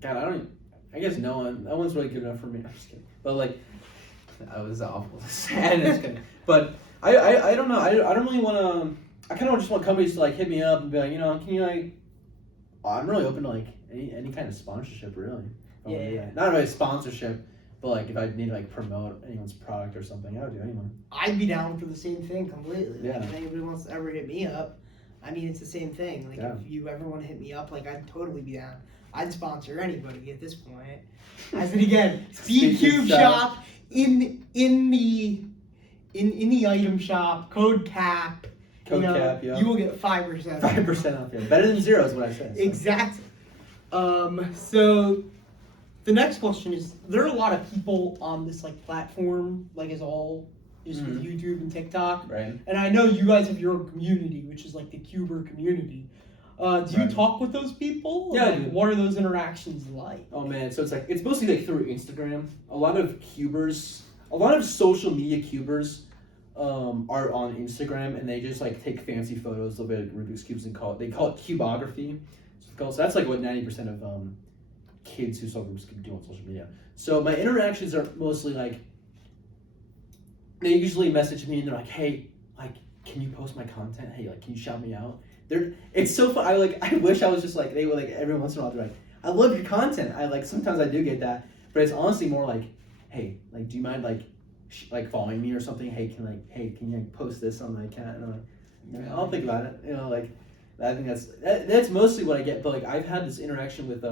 God, I guess no one's really good enough for me. I'm just kidding. But like I was awful. Sad. But I don't know. I don't really want to. I kind of just want companies to like hit me up and be like, you know, can you like? I'm really open to like any kind of sponsorship, really. Yeah. Not really sponsorship, but like if I need to like promote anyone's product or something, I would do anyone. I'd be down for the same thing completely. Yeah. Like, if anybody wants to ever hit me up, I mean it's the same thing. Like if you ever want to hit me up, like I'd totally be down. I'd sponsor anybody at this point. As in again, Speed Cube Shop in the item shop, code CAP. CAP, yeah. You will get 5%. 5% off, yeah. Better than 0 is what I said. So. Exactly. So the next question is: there are a lot of people on this like platform, like as all just with YouTube and TikTok. Right. And I know you guys have your own community, which is like the Cuber community. Do you talk with those people? Yeah. Like, what are those interactions like? Oh man, so it's mostly like through Instagram. A lot of social media cubers are on Instagram, and they just like take fancy photos of it, Rubik's cubes, and call it cubography. So that's like what 90% of kids who sell Rubik's Cube do on social media. So my interactions are mostly like, they usually message me and they're like, hey, like, can you post my content? Hey, like, can you shout me out? It's so fun. I wish I was just like, they were like, every once in a while they're like, I love your content. Sometimes I do get that, but it's honestly more like, hey, like, do you mind like following me or something? Hey, can you like post this on my account? And I'm like, I'll think about it. You know, like, I think that's mostly what I get. But like, I've had this interaction with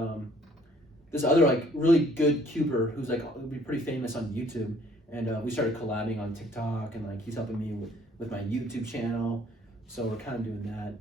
this other like really good cuber who's like be pretty famous on YouTube, and we started collabing on TikTok, and like he's helping me with my YouTube channel. So we're kind of doing that.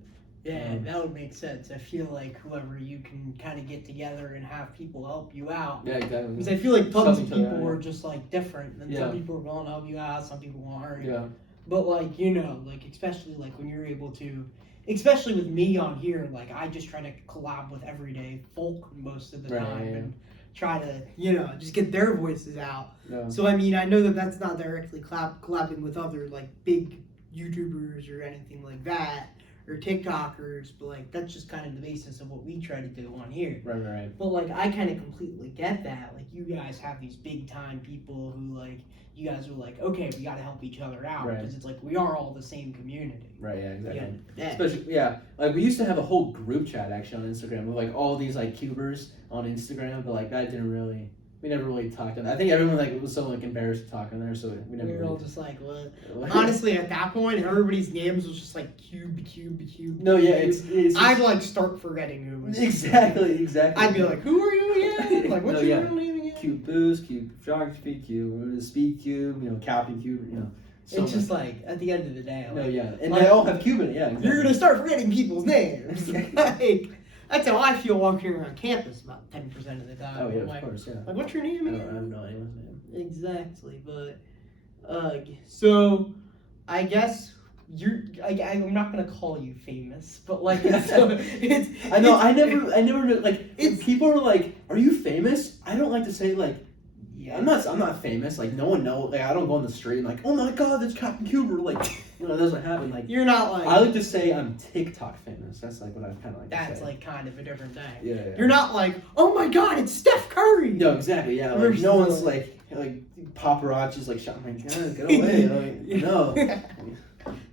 Yeah, that would make sense. I feel like whoever you can kind of get together and have people help you out. Yeah, exactly. Because I feel like tons of people are just like different. And some people are willing to help you out, some people aren't. Yeah. But like, you know, like especially like when you're able to, especially with me on here, like I just try to collab with everyday folk most of the time and try to, you know, just get their voices out. Yeah. So I mean, I know that that's not directly collabing with other like big YouTubers or anything like that, or TikTokers, but like that's just kind of the basis of what we try to do on here. Right. But like I kind of completely get that. Like you guys have these big time people who like you guys are like, okay, we got to help each other out because it's like we are all the same community. Right. Yeah. Exactly. Yeah. Especially like we used to have a whole group chat actually on Instagram with like all these like cubers on Instagram, but like that we never really talked on. I think everyone like was so like embarrassed to talk on there, so we never. We were all just like, what? Honestly, at that point, everybody's names was just like cube. No, yeah, it's I'd like start forgetting who was. Exactly. I'd be like, who are you again? Like, what's your real name again? Cube Boost, Cube Geography, Cube Speed Cube, you know, Captain Cube, you know. So it's just like at the end of the day. Like, no, yeah, and like, they all have Cube in it. Yeah, exactly. You're gonna start forgetting people's names. Like. That's how I feel walking around campus about 10% of the time. Oh, yeah, like, of course, yeah. Like, what's your name again? I have no idea what's name. Exactly, but, so, I guess, I'm not gonna call you famous, but, like, I know, I never, like, people are like, are you famous? I don't like to say, like, yeah, I'm not famous, like, no one knows, like, I don't go on the street and, like, oh my god, there's Captain Cuber, like, you know, that doesn't happen, like. You're not, like. I like to say I'm TikTok famous, that's, like, what I kind of like to say. That's, like, kind of a different thing. Yeah. You're not, like, oh my god, it's Steph Curry! No, exactly, yeah, like, no one's, like, paparazzi's, like, shot my god, get away, like, no.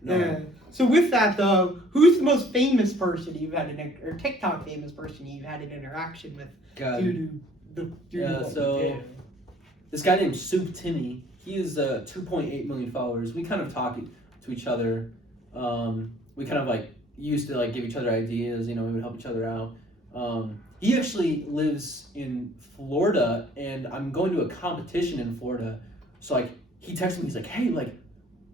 No. Yeah. So with that, though, who's the most famous person you've had or TikTok famous person you've had an interaction with due to so this guy named Soup Timmy, he is 2.8 million followers. We kind of talk to each other. We kind of like used to like give each other ideas. You know, we would help each other out. He actually lives in Florida, and I'm going to a competition in Florida. So like he texted me, he's like, hey, like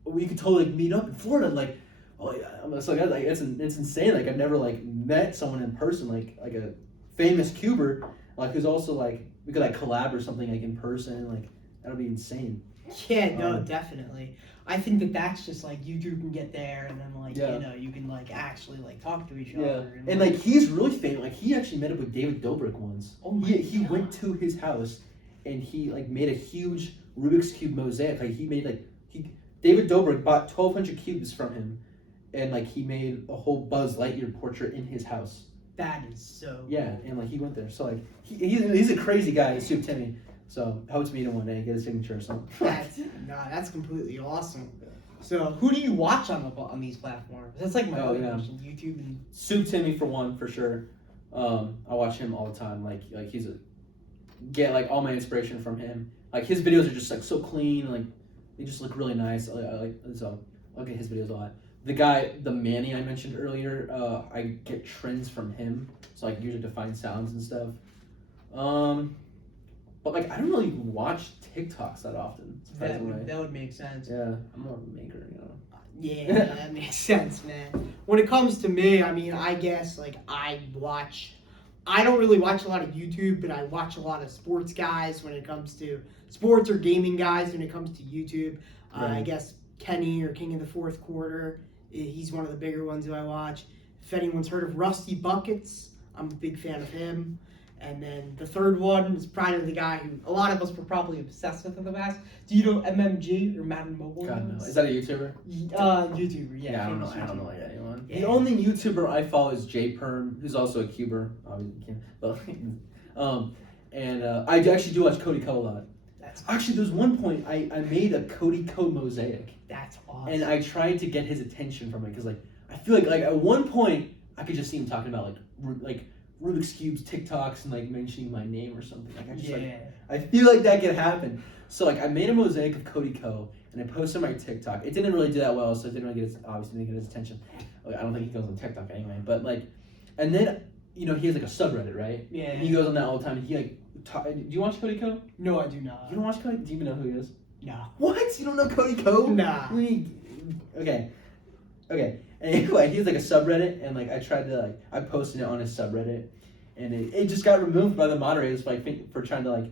we could totally like, meet up in Florida. Like, oh yeah, so like it's insane. Like I've never like met someone in person, like a famous cuber, like who's also like we could like collab or something like in person. Like that would be insane. Yeah, no, definitely. I think that's just like YouTube can get there, and then like you know you can like actually like talk to each other. And like he's really famous. Like he actually met up with David Dobrik once. Oh my he went to his house, and he like made a huge Rubik's Cube mosaic. Like he made David Dobrik bought 1,200 cubes from him, and like he made a whole Buzz Lightyear portrait in his house. That is so yeah, and like he went there. So like he's a crazy guy, Soup Timmy. So I hope to meet him one day, get a signature or something. That's completely awesome. So who do you watch on these platforms? That's like my other question. YouTube and Soup Timmy for one, for sure. I watch him all the time. Like he's get like all my inspiration from him. Like his videos are just like so clean, like they just look really nice. I look at his videos a lot. The Manny I mentioned earlier, I get trends from him. So like usually to find sounds and stuff. But like I don't really watch TikToks that often. That would make sense. Yeah, I'm more of a maker, you know. Yeah, that makes sense, man. When it comes to me, I mean, I guess like I don't really watch a lot of YouTube, but I watch a lot of sports guys when it comes to sports or gaming guys when it comes to YouTube. I guess Kenny or King of the Fourth Quarter, he's one of the bigger ones who I watch. If anyone's heard of Rusty Buckets, I'm a big fan of him. And then the third one is probably the guy who a lot of us were probably obsessed with in the past. Do you know MMG or Madden Mobile? God, no. Is that a YouTuber? YouTuber, yeah. Yeah, I don't know like anyone. Yeah. The only YouTuber I follow is J-Perm, who's also a Cuber. Obviously, but I actually do watch Cody Co a lot. Actually, there's one point I made a Cody Co mosaic. That's awesome. And I tried to get his attention from it because like I feel like at one point I could just see him talking about like Rubik's Cubes, TikToks, and like mentioning my name or something. Like I just I feel like that could happen. So like I made a mosaic of Cody Co and I posted my TikTok. It didn't really do that well, so it didn't really get his attention. Like, I don't think he goes on TikTok anyway. But like, and then he has like a subreddit, right? Yeah. And he goes on that all the time. And he like, do you watch Cody Co? No, I do not. You don't watch Cody? Do you even know who he is? No. What? You don't know Cody Co? Nah. Okay. Anyway, he has like a subreddit, and like I posted it on his subreddit, and it just got removed by the moderators for trying to like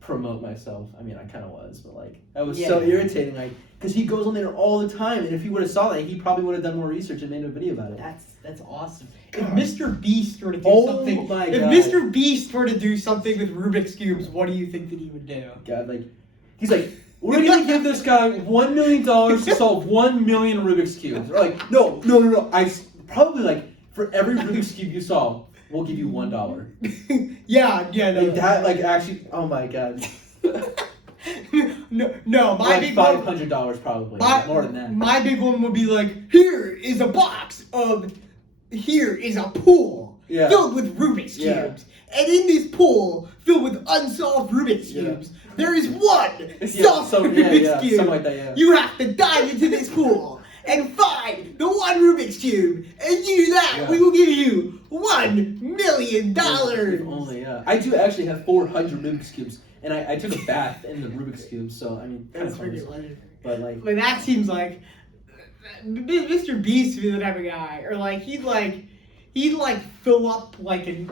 promote myself. I mean, I kind of was, but like that was so irritating, like because he goes on there all the time, and if he would have saw that, he probably would have done more research and made a video about it. That's awesome. If Mr. Beast were to do something, Mr. Beast were to do something with Rubik's Cubes, what do you think that he would do? God, like he's like, we're gonna give this guy $1 million to solve 1 million Rubik's Cubes. Or like, no. I probably like for every Rubik's Cube you solve, we'll give you $1. Yeah, no. Like that, like actually, oh my God. No, my like big $500 probably. More than that. My big one would be like, here is a pool filled with Rubik's Cubes. And in this pool filled with unsolved Rubik's Cubes, there is one solved Rubik's Cube. Something like that, You have to dive into this pool and find the one Rubik's Cube. And you do that, we will give you $1 million. If only, I do actually have 400 Rubik's Cubes. And I took a bath in the Rubik's Cube, so I mean, that's pretty legendary. But like that seems like Mr. Beast would be the type of guy, or like he'd fill up like the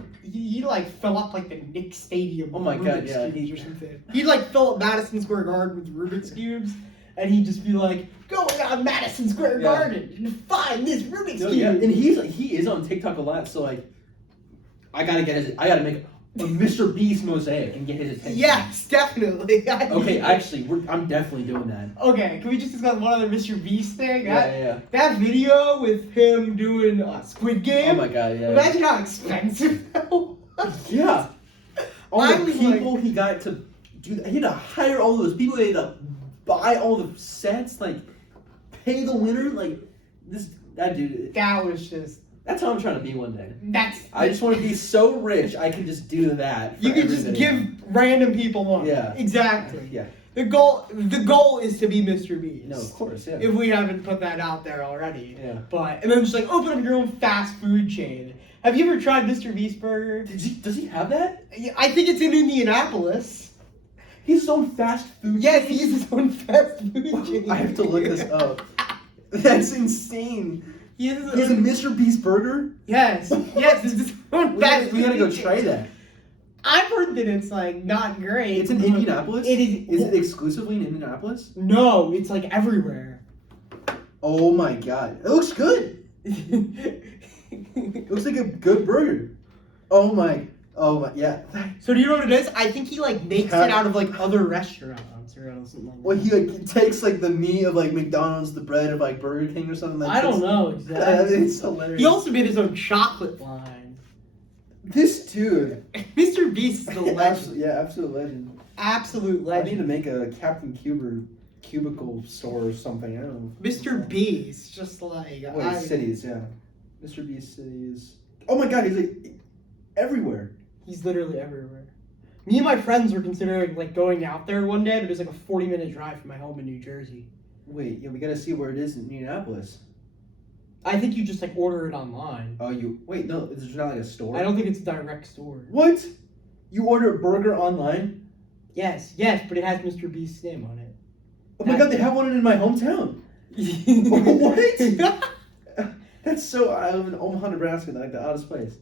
Knicks stadium. Oh my God, yeah, or something. He'd like fill up Madison Square Garden with Rubik's Cubes, and he'd just be like, going on Madison Square Garden and find this Rubik's Cube. Yeah, and he is on TikTok a lot, so like I gotta make a Mr. Beast mosaic and get his attention. Yes, definitely. Okay, actually, I'm definitely doing that. Okay, can we just discuss one other Mr. Beast thing? Yeah. That video with him doing Squid Game. Oh my God, yeah. Imagine how expensive that was. Yeah. All the people he got to do that. He had to hire all those people. He had to buy all the sets, like pay the winner. Like that dude. That was just. That's how I'm trying to be one day. I just want to be so rich I can just do that. You can just give random people money. Yeah. Exactly. Yeah. The goal is to be Mr. Beast. No, of course, yeah. If we haven't put that out there already. Yeah. And then just like open up your own fast food chain. Have you ever tried Mr. Beast Burger? Does he have that? I think it's in Indianapolis. He's his own fast food chain? Yes, he has his own fast food chain. I have to look this up. That's insane. He has a Mr. Beast burger? Yes. It's his own fast food We gotta go try that. I've heard that it's like not great. It's in Indianapolis? It is. Is it exclusively in Indianapolis? No, it's like everywhere. Oh my God. It looks good. It looks like a good burger. Oh my, yeah. So do you know what it is? I think he like makes it out of like other restaurants or something like that. Well, he like takes like the meat of like McDonald's, the bread of like Burger King or something like that. I don't know exactly. It's hilarious. He also made his own chocolate line. This dude. Mr. Beast is a legend. Absolute legend. Absolute legend. I need to make a Captain Cubicle store or something. I don't know. Mr. Beast, just like... Cities, yeah. Mr. Beast cities. Oh my God, he's like everywhere. He's literally everywhere. Me and my friends were considering like going out there one day, but it's like a 40-minute drive from my home in New Jersey. Wait, we gotta see where it is in Indianapolis. I think you just like order it online. Oh, wait, no, there's not like a store? I don't think it's a direct store. What? You order a burger online? Yes, but it has Mr. Beast's name on it. Oh my God, they have one in my hometown. What? That's so. I live in Omaha, Nebraska, like the oddest place.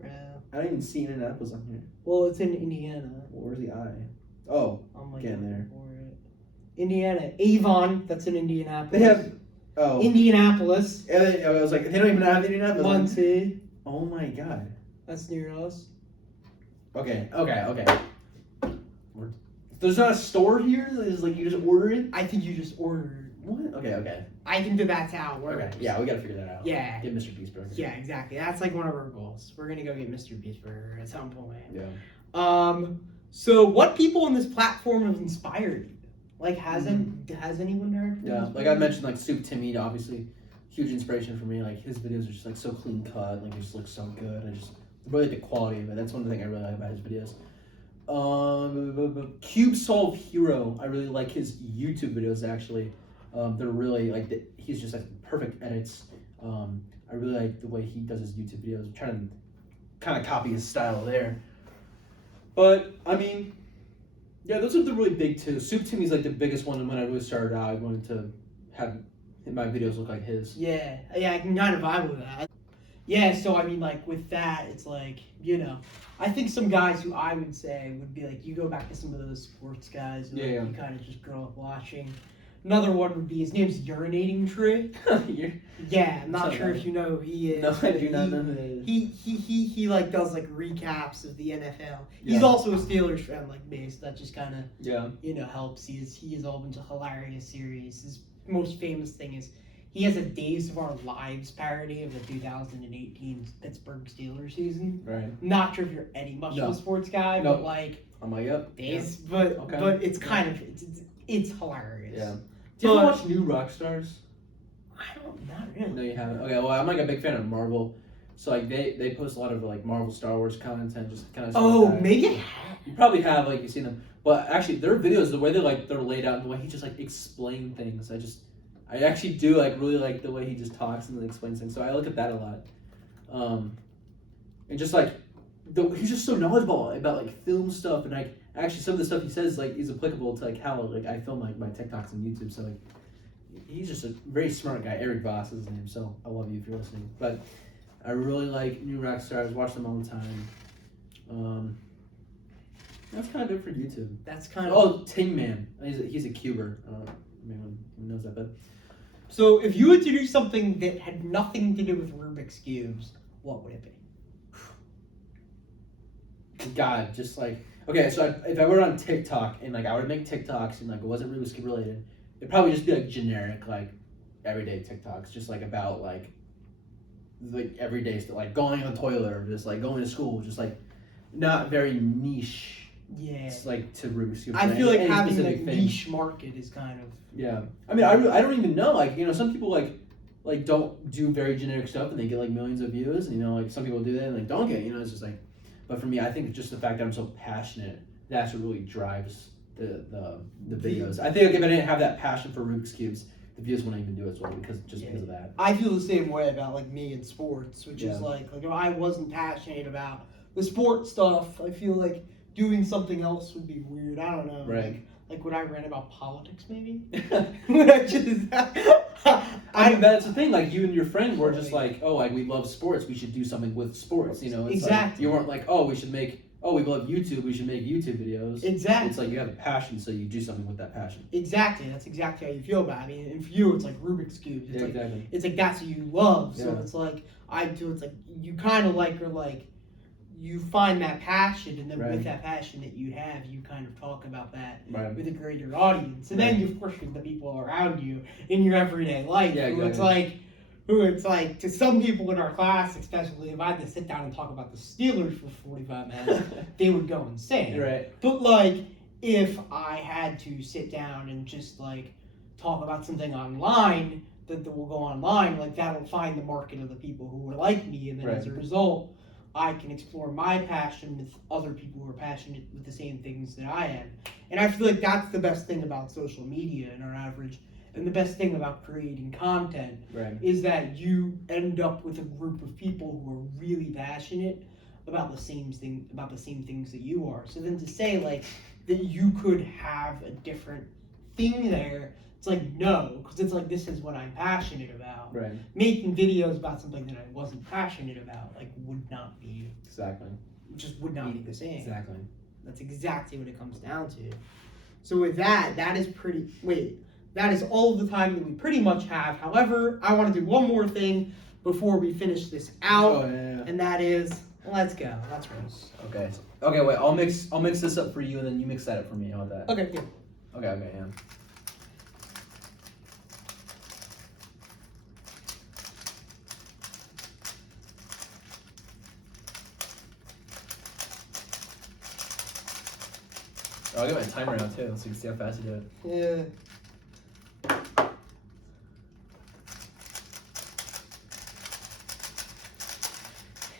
Yeah. I don't even see Indianapolis on here. Well, it's in Indiana. Well, where's the I? Oh, getting there. Indiana, Avon. That's in Indianapolis. They have. Oh. Indianapolis. I was like, they don't even have Indianapolis. Muncie. Oh my God. That's near us. Okay. There's not a store here? It's like you just order it? I think you just order. What? Okay. I think that's how it works. Okay, yeah, we gotta figure that out. Yeah. Get Mr. Beast Burger. Yeah, exactly. That's like one of our goals. We're gonna go get Mr. Beast Burger at some point. Yeah. So what people on this platform have inspired you? Like, has anyone heard? Yeah, like I mentioned, like Soup Timmy, obviously, huge inspiration for me. Like his videos are just like so clean cut, like they just look so good. I just really like the quality of it. That's one thing I really like about his videos. Cube Solve Hero, I really like his YouTube videos actually. They're really like he's just like perfect edits. I really like the way he does his YouTube videos. I'm trying to kind of copy his style there. But I mean, yeah, those are the really big two. Soup Timmy's like the biggest one. And when I really started out, I wanted to have my videos look like his. Yeah, I can kind of vibe with that. Yeah, so I mean, like with that, it's like, you know, I think some guys who I would say would be like, you go back to some of those sports guys who you kind of just grow up watching. Another one would be, his name's Urinating Tree. Yeah, I'm not sure if you know who he is. No, I do not know who he is. He like does like recaps of the NFL. He's also a Steelers fan like me, so that just kind of you know helps. He is all into hilarious series. His most famous thing is he has a Days of Our Lives parody of the 2018 Pittsburgh Steelers season. Right. Not sure if you're any much of a sports guy, but like I'm like Days, but it's kind of it's hilarious. Yeah. Do you ever watch New Rockstars? Not really. No, you haven't. Okay, well, I'm like a big fan of Marvel, so like they post a lot of like Marvel, Star Wars content, just kind of. Oh, maybe. You probably have, like, you've seen them, but actually their videos, the way they're laid out, and the way he just like explain things, I actually do like really like the way he just talks and explains things. So I look at that a lot, and just like he's just so knowledgeable about like film stuff, and like actually some of the stuff he says like is applicable to like how like I film like my TikToks and YouTube. So like. He's just a very smart guy. Eric Voss is his name, so I love you if you're listening. But I really like New Rockstars. Watch them all the time. That's kind of it for YouTube. That's kind of. Oh, Ting Man. He's a cuber. I don't know if anyone knows that, but. So if you were to do something that had nothing to do with Rubik's cubes, what would it be? God, just like okay. So if I were on TikTok and like I would make TikToks and like it wasn't Rubik's cube related. It'd probably just be like generic, like everyday TikToks, just like about like everyday stuff, like going on the toilet or just like going to school, just like not very niche. Yeah. It's like to Rubik's Cube. I feel like having like niche market is kind of. Yeah, I mean, I don't even know. Like you know, some people like don't do very generic stuff and they get like millions of views, and you know, like some people do that and like don't get. You know, it's just like. But for me, I think it's just the fact that I'm so passionate. That's what really drives. The videos. I think like, if I didn't have that passion for Rubik's Cubes, the views wouldn't even do as well because of that. I feel the same way about like me in sports, which is like if I wasn't passionate about the sports stuff, I feel like doing something else would be weird. I don't know. Right. Like would I rant about politics maybe? Would I just I mean that's the thing, like you and your friend were just like, oh, like we love sports, we should do something with sports, you know. It's exactly. Like, you weren't like, oh, we love YouTube, we should make YouTube videos. Exactly. It's like you have a passion, so you do something with that passion. Exactly. That's exactly how you feel about it. I mean, and for you, it's like Rubik's Cube. It's exactly. It's like that's what you love. So it's like, it's like you kind of like, or like, you find that passion, and then with that passion that you have, you kind of talk about that with a greater audience. And then, of course, with the people around you in your everyday life, who it's like, to some people in our class, especially if I had to sit down and talk about the Steelers for 45 minutes, they would go insane. Right. But, like, if I had to sit down and just, like, talk about something online that will go online, like, that'll find the market of the people who are like me, and then as a result, I can explore my passion with other people who are passionate with the same things that I am. And I feel like that's the best thing about social media and our average. And the best thing about creating content is that you end up with a group of people who are really passionate about the same things that you are. So then to say like that you could have a different thing there, it's like no, because it's like this is what I'm passionate about. Right. Making videos about something that I wasn't passionate about like would not be just would not be the same. Exactly. That's exactly what it comes down to. So with that is all the time that we pretty much have. However, I want to do one more thing before we finish this out, and that is Let's go. Let's roast. Okay. Okay, wait. I'll mix this up for you, and then you mix that up for me. How about that? Okay, good. Okay, yeah. Oh, I'll get my timer out too, so you can see how fast you do it. Yeah.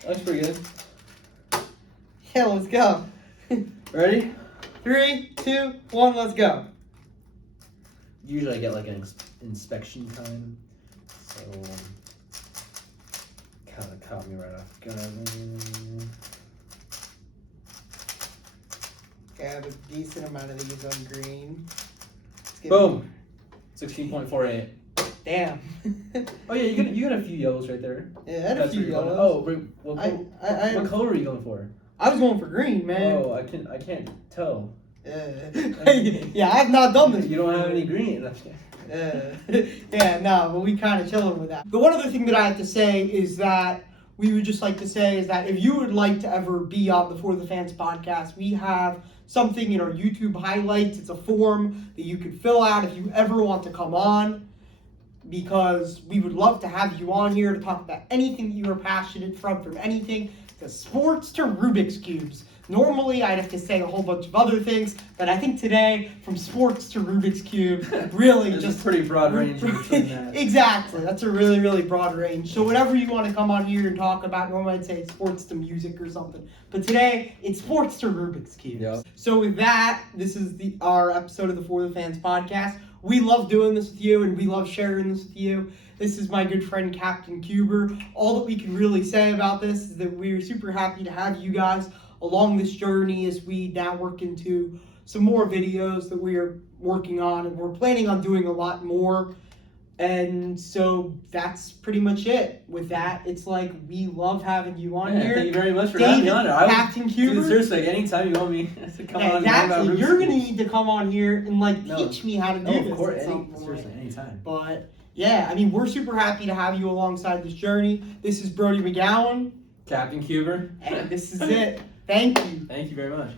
That's pretty good. Yeah, let's go. Ready? 3, 2, 1, let's go. Usually I get like an inspection time, so kind of caught me right off guard. Okay, I have a decent amount of these on green. Boom. 16.48. Damn. Oh yeah, you got a few yellows right there. Yeah, I had a few yellows. Oh, what color are you going for? I was going for green, man. Oh, I can't tell. Yeah, I've not done this. You don't have any green. Yeah, no, but we kind of chilling with that. The one other thing that I have to say is that we would just like to say is that if you would like to ever be on the For the Fans podcast, we have something in our YouTube highlights. It's a form that you can fill out if you ever want to come on, because we would love to have you on here to talk about anything that you are passionate from anything to sports to Rubik's Cubes. Normally, I'd have to say a whole bunch of other things, but I think today, from sports to Rubik's Cube, really just a pretty broad range between that. Exactly, that's a really, really broad range. So whatever you want to come on here and talk about, normally I'd say sports to music or something, but today it's sports to Rubik's Cube. Yep. So with that, this is our episode of the For the Fans podcast. We love doing this with you, and we love sharing this with you. This is my good friend, Captain Cuber. All that we can really say about this is that we're super happy to have you guys along this journey as we now work into some more videos that we are working on, and we're planning on doing a lot more. And so that's pretty much it. With that, it's like we love having you on here. Thank you very much for having me on. Captain Cuber. Seriously, anytime you want me to come on. Exactly. You're gonna need to come on here and teach me how to do this. Of course, seriously, anytime. But yeah, I mean, we're super happy to have you alongside this journey. This is Brody McGowan. Captain Cuber. And this is it. Thank you. Thank you very much.